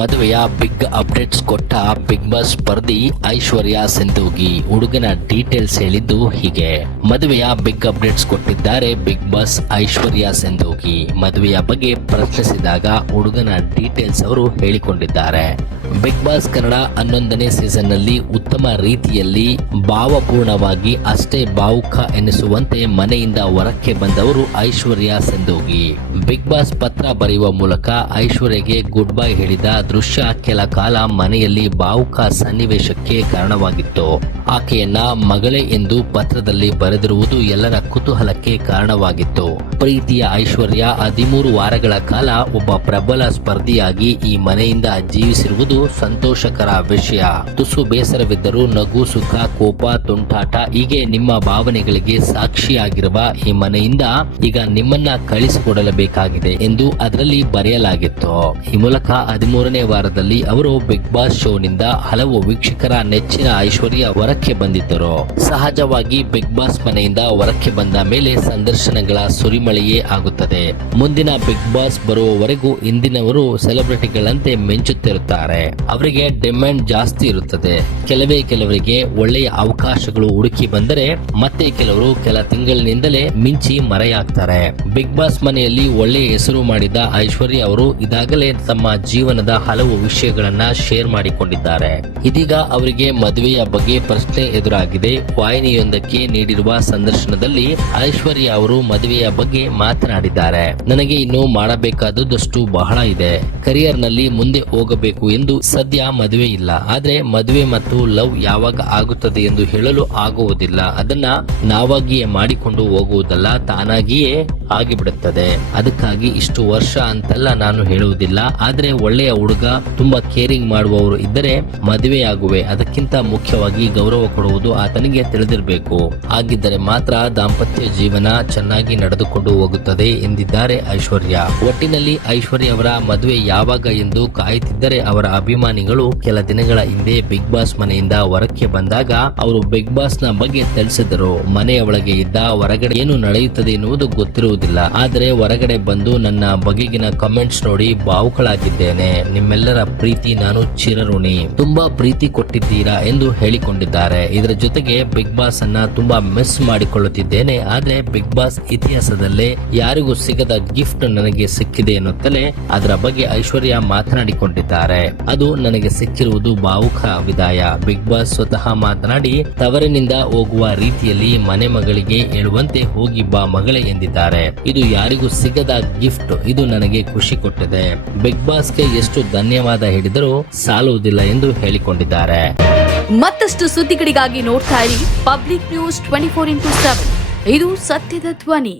ಮದುವೆಯ big updates ಕೊಟ್ಟ Bigg Boss ಸ್ಪರ್ಧಿ ಐಶ್ವರ್ಯ ಸಿಂಧೂಗಿ. ಹುಡುಗನ ಡೀಟೇಲ್ಸ್ ಹೇಳಿದ್ದು ಹೀಗೆ. ಮದುವೆಯ ಬಿಗ್ ಅಪ್ಡೇಟ್ಸ್ ಕೊಟ್ಟಿದ್ದಾರೆ ಬಿಗ್ ಬಾಸ್ ಐಶ್ವರ್ಯ ಸಿಂಧೂಗಿ. ಮದುವೆಯ ಬಗ್ಗೆ ಪ್ರಶ್ನಿಸಿದಾಗ ಹುಡುಗನ ಡೀಟೇಲ್ಸ್ ಅವರು ಹೇಳಿಕೊಂಡಿದ್ದಾರೆ. ಬಿಗ್ ಬಾಸ್ ಕನ್ನಡ ಹನ್ನೊಂದನೇ ಸೀಸನ್ನಲ್ಲಿ ಉತ್ತಮ ರೀತಿಯಲ್ಲಿ ಭಾವಪೂರ್ಣವಾಗಿ ಅಷ್ಟೇ ಭಾವುಕ ಎನಿಸುವಂತೆ ಮನೆಯಿಂದ ಹೊರಕ್ಕೆ ಬಂದವರು ಐಶ್ವರ್ಯ ಸಂದೋಗಿ ಬಿಗ್ ಬಾಸ್ ಪತ್ರ ಬರೆಯುವ ಮೂಲಕ ಐಶ್ವರ್ಯಗೆ ಗುಡ್ ಬೈ ಹೇಳಿದ ದೃಶ್ಯ ಕೆಲ ಕಾಲ ಮನೆಯಲ್ಲಿ ಭಾವುಕ ಸನ್ನಿವೇಶಕ್ಕೆ ಕಾರಣವಾಗಿತ್ತು. ಆಕೆಯನ್ನ ಮಗಳೇ ಎಂದು ಪತ್ರದಲ್ಲಿ ಬರೆದಿರುವುದು ಎಲ್ಲರ ಕುತೂಹಲಕ್ಕೆ ಕಾರಣವಾಗಿತ್ತು. ಪ್ರೀತಿಯ ಐಶ್ವರ್ಯ ಹದಿಮೂರು ವಾರಗಳ ಕಾಲ ಒಬ್ಬ ಪ್ರಬಲ ಸ್ಪರ್ಧಿಯಾಗಿ ಈ ಮನೆಯಿಂದ ಜೀವಿಸಿರುವುದು ಸಂತೋಷಕರ ವಿಷಯ. ತುಸು ಬೇಸರವಿದ್ದರೂ ನಗು, ಸುಖ, ಕೋಪ, ತುಂಟಾಟ ಹೀಗೆ ನಿಮ್ಮ ಭಾವನೆಗಳಿಗೆ ಸಾಕ್ಷಿಯಾಗಿರುವ ಈ ಮನೆಯಿಂದ ಈಗ ನಿಮ್ಮನ್ನ ಕಳಿಸಿಕೊಡಲಬೇಕಾಗಿದೆ ಎಂದು ಅದರಲ್ಲಿ ಬರೆಯಲಾಗಿತ್ತು. ಈ ಮೂಲಕ ಹದಿಮೂರನೇ ವಾರದಲ್ಲಿ ಅವರು ಬಿಗ್ ಬಾಸ್ ಶೋನಿಂದ ಹಲವು ವೀಕ್ಷಕರ ನೆಚ್ಚಿನ ಐಶ್ವರ್ಯ ಹೊರಕ್ಕೆ ಬಂದಿದ್ದರು. ಸಹಜವಾಗಿ ಬಿಗ್ ಬಾಸ್ ಮನೆಯಿಂದ ಹೊರಕ್ಕೆ ಬಂದ ಮೇಲೆ ಸಂದರ್ಶನಗಳ ಸುರಿಮಳೆಯೇ ಆಗುತ್ತದೆ. ಮುಂದಿನ ಬಿಗ್ ಬಾಸ್ ಬರುವವರೆಗೂ ಇಂದಿನವರು ಸೆಲೆಬ್ರಿಟಿಗಳಂತೆ ಮಿಂಚುತ್ತಿರುತ್ತಾರೆ. ಅವರಿಗೆ ಡಿಮ್ಯಾಂಡ್ ಜಾಸ್ತಿ ಇರುತ್ತದೆ. ಕೆಲವೇ ಕೆಲವರಿಗೆ ಒಳ್ಳೆಯ ಅವಕಾಶಗಳು ಹುಡುಕಿ ಬಂದರೆ ಮತ್ತೆ ಕೆಲವರು ಕೆಲ ತಿಂಗಳಿನಿಂದಲೇ ಮಿಂಚಿ ಮರೆಯಾಗ್ತಾರೆ. ಬಿಗ್ ಬಾಸ್ ಮನೆಯಲ್ಲಿ ಒಳ್ಳೆಯ ಹೆಸರು ಮಾಡಿದ ಐಶ್ವರ್ಯ ಅವರು ಇದಾಗಲೇ ತಮ್ಮ ಜೀವನದ ಹಲವು ವಿಷಯಗಳನ್ನ ಶೇರ್ ಮಾಡಿಕೊಂಡಿದ್ದಾರೆ. ಇದೀಗ ಅವರಿಗೆ ಮದುವೆಯ ಬಗ್ಗೆ ಪ್ರಶ್ನೆ ಎದುರಾಗಿದೆ. ವಾಹಿನಿಯೊಂದಕ್ಕೆ ನೀಡಿರುವ ಸಂದರ್ಶನದಲ್ಲಿ ಐಶ್ವರ್ಯ ಅವರು ಮದುವೆಯ ಬಗ್ಗೆ ಮಾತನಾಡಿದ್ದಾರೆ. ನನಗೆ ಇನ್ನು ಮಾಡಬೇಕಾದದಷ್ಟು ಬಹಳ ಇದೆ. ಕರಿಯರ್ನಲ್ಲಿ ಮುಂದೆ ಹೋಗಬೇಕು ಎಂದು ಸದ್ಯ ಮದುವೆ ಇಲ್ಲ. ಆದ್ರೆ ಮದುವೆ ಮತ್ತು ಲವ್ ಯಾವಾಗ ಆಗುತ್ತದೆ ಎಂದು ಹೇಳಲು ಆಗುವುದಿಲ್ಲ. ಅದನ್ನ ನಾವಾಗಿಯೇ ಮಾಡಿಕೊಂಡು ಹೋಗುವುದಲ್ಲ. ತಾನಾಗಿಯೇ ಆಗಿಬಿಡುತ್ತದೆ. ಅದಕ್ಕಾಗಿ ಇಷ್ಟು ವರ್ಷ ಅಂತೆಲ್ಲ ನಾನು ಹೇಳುವುದಿಲ್ಲ. ಆದ್ರೆ ಒಳ್ಳೆಯ ಹುಡುಗ, ತುಂಬಾ ಕೇರಿಂಗ್ ಮಾಡುವವರು ಇದ್ದರೆ ಮದುವೆಯಾಗುವೆ. ಅದಕ್ಕಿಂತ ಮುಖ್ಯವಾಗಿ ಗೌರವ ಕೊಡುವುದು ಆತನಿಗೆ ತಿಳಿದಿರಬೇಕು. ಹಾಗಿದ್ದರೆ ಮಾತ್ರ ದಾಂಪತ್ಯ ಜೀವನ ಚೆನ್ನಾಗಿ ನಡೆದುಕೊಂಡು ಹೋಗುತ್ತದೆ ಎಂದಿದ್ದಾರೆ ಐಶ್ವರ್ಯ. ಒಟ್ಟಿನಲ್ಲಿ ಐಶ್ವರ್ಯ ಅವರ ಮದುವೆ ಯಾವಾಗ ಎಂದು ಕಾಯುತ್ತಿದ್ದರೆ ಅವರ ಅಭಿಮಾನಿಗಳು ಕೆಲ ದಿನಗಳ ಹಿಂದೆ ಬಿಗ್ ಬಾಸ್ ಮನೆಯಿಂದ ಹೊರಕ್ಕೆ ಬಂದಾಗ ಅವರು ಬಿಗ್ ಬಾಸ್ನ ಬಗ್ಗೆ ತಿಳಿಸಿದರು. ಮನೆಯ ಒಳಗೆ ಇದ್ದ ಹೊರಗಡೆ ಏನು ನಡೆಯುತ್ತದೆ ಎನ್ನುವುದು ಗೊತ್ತಿರುವುದಿಲ್ಲ ಆದರೆ ಹೊರಗಡೆ ಬಂದು ನನ್ನ ಬಗೆಗಿನ ಕಮೆಂಟ್ಸ್ ನೋಡಿ ಭಾವುಕಳಾಗಿದ್ದೇನೆ ನಿಮ್ಮೆಲ್ಲರ ಪ್ರೀತಿ ನಾನು ಚಿರಋಣಿ. ತುಂಬಾ ಪ್ರೀತಿ ಕೊಟ್ಟಿದ್ದೀರಾ ಎಂದು ಹೇಳಿಕೊಂಡಿದ್ದಾರೆ. ಇದರ ಜೊತೆಗೆ ಬಿಗ್ ಬಾಸ್ ಅನ್ನ ತುಂಬಾ ಮಿಸ್ ಮಾಡಿಕೊಳ್ಳುತ್ತಿದ್ದೇನೆ. ಆದ್ರೆ ಬಿಗ್ ಬಾಸ್ ಇತಿಹಾಸದಲ್ಲೇ ಯಾರಿಗೂ ಸಿಗದ ಗಿಫ್ಟ್ ನನಗೆ ಸಿಕ್ಕಿದೆ ಎನ್ನುತ್ತಲೇ ಅದರ ಬಗ್ಗೆ ಐಶ್ವರ್ಯ ಮಾತನಾಡಿಕೊಂಡಿದ್ದಾರೆ. ಅದು ನನಗೆ ಸಿಕ್ಕಿರುವುದು ಭಾವುಕ ವಿದಾಯ. ಬಿಗ್ ಬಾಸ್ ಸ್ವತಃ ಮಾತನಾಡಿ, ತವರಿನಿಂದ ಹೋಗುವ ರೀತಿಯಲ್ಲಿ ಮನೆ ಮಗಳಿಗೆ ಹೇಳುವಂತೆ ಹೋಗಿ ಬಾ ಮಗಳೇ ಎಂದಿದ್ದಾರೆ. ಇದು ಯಾರಿಗೂ ಸಿಗದ ಗಿಫ್ಟ್, ಇದು ನನಗೆ ಖುಷಿ ಕೊಟ್ಟಿದೆ. ಬಿಗ್ ಬಾಸ್ಗೆ ಎಷ್ಟು ಧನ್ಯವಾದ ಹೇಳಿದರೂ ಸಾಲುವುದಿಲ್ಲ ಎಂದು ಹೇಳಿಕೊಂಡಿದ್ದಾರೆ. ಮತ್ತಷ್ಟು ಸುದ್ದಿಗಳಿಗಾಗಿ ನೋಡ್ತಾ ಇರಿ public news twenty four into seven ಇದು ಸತ್ಯದ ಧ್ವನಿ.